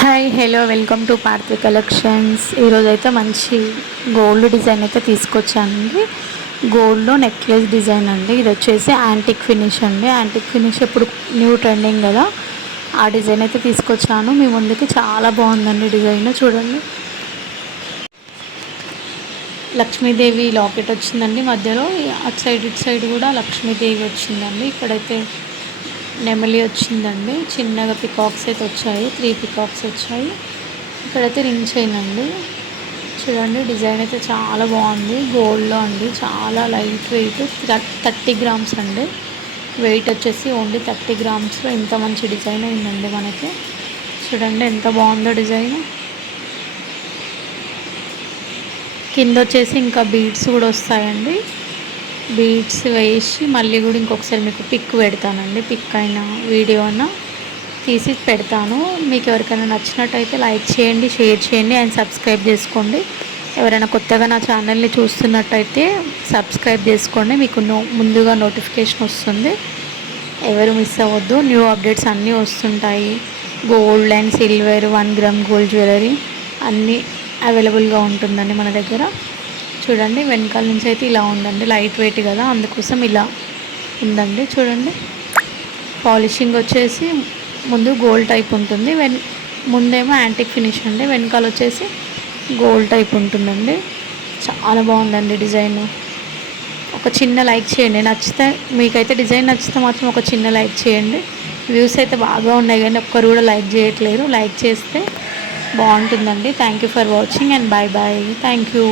Hi hello welcome to Parthi collections. ఈరోజు అయితే మంచి గోల్డ్ డిజైన్ అయితే తీసుకొచ్చానండి. గోల్డ్లో నెక్లెస్ డిజైన్ అండి. ఇది వచ్చేసి యాంటిక్ ఫినిష్ అండి. యాంటిక్ ఫినిష్ ఇప్పుడు న్యూ ట్రెండింగ్ కదా, ఆ డిజైన్ అయితే తీసుకొచ్చాను మీ ముందుకి. చాలా బాగుందండి డిజైన్, చూడండి. లక్ష్మీదేవి లాకెట్ వచ్చిందండి మధ్యలో, అటు సైడ్ ఇటు సైడ్ కూడా లక్ష్మీదేవి వచ్చిందండి. ఇక్కడైతే నెమలి వచ్చిందండి. చిన్నగా పికాక్స్ అయితే వచ్చాయి, 3 పికాక్స్ వచ్చాయి. ఇక్కడైతే రింగ్ చైన్ అండి. చూడండి డిజైన్ అయితే చాలా బాగుంది. గోల్డ్లో అండి, చాలా లైట్ వెయిట్, 30 గ్రామ్స్ అండి. వెయిట్ వచ్చేసి ఓన్లీ 30 గ్రామ్స్లో ఇంత మంచి డిజైన్ అయిందండి మనకి. చూడండి ఎంత బాగుందో డిజైన్. కింద వచ్చేసి ఇంకా బీడ్స్ కూడా వస్తాయండి. బీడ్స్ వేసి మళ్ళీ కూడా ఇంకొకసారి మీకు పిక్ పెడతానండి. పిక్ అయినా వీడియో అయినా తీసి పెడతాను. మీకు ఎవరికైనా నచ్చినట్టయితే లైక్ చేయండి, షేర్ చేయండి అండ్ సబ్స్క్రైబ్ చేసుకోండి. ఎవరైనా కొత్తగా నా ఛానల్ని చూస్తున్నట్టయితే సబ్స్క్రైబ్ చేసుకోండి, మీకు ముందుగా నోటిఫికేషన్ వస్తుంది. ఎవరు మిస్ అవ్వద్దు, న్యూ అప్డేట్స్ అన్నీ వస్తుంటాయి. Gold and silver, 1 gram gold jewellery అన్నీ అవైలబుల్గా ఉంటుందండి మన దగ్గర. చూడండి వెనకాల నుంచి అయితే ఇలా ఉందండి, లైట్ వెయిట్ కదా అందుకోసం ఇలా ఉందండి. చూడండి పాలిషింగ్ వచ్చేసి ముందు గోల్డ్ టైప్ ఉంటుంది, ముందేమో యాంటిక్ ఫినిష్ అండి, వెనకాల వచ్చేసి గోల్డ్ టైప్ ఉంటుందండి. చాలా బాగుందండి డిజైన్. ఒక చిన్న లైక్ చేయండి, నచ్చితే మీకైతే డిజైన్ నచ్చితే మాత్రం ఒక చిన్న లైక్ చేయండి. వ్యూస్ అయితే బాగా ఉన్నాయి కానీ ఒక్కరు కూడా లైక్ చేయట్లేరు. లైక్ చేస్తే బాగుంటుందండి. Thank you for watching and bye bye. Thank you.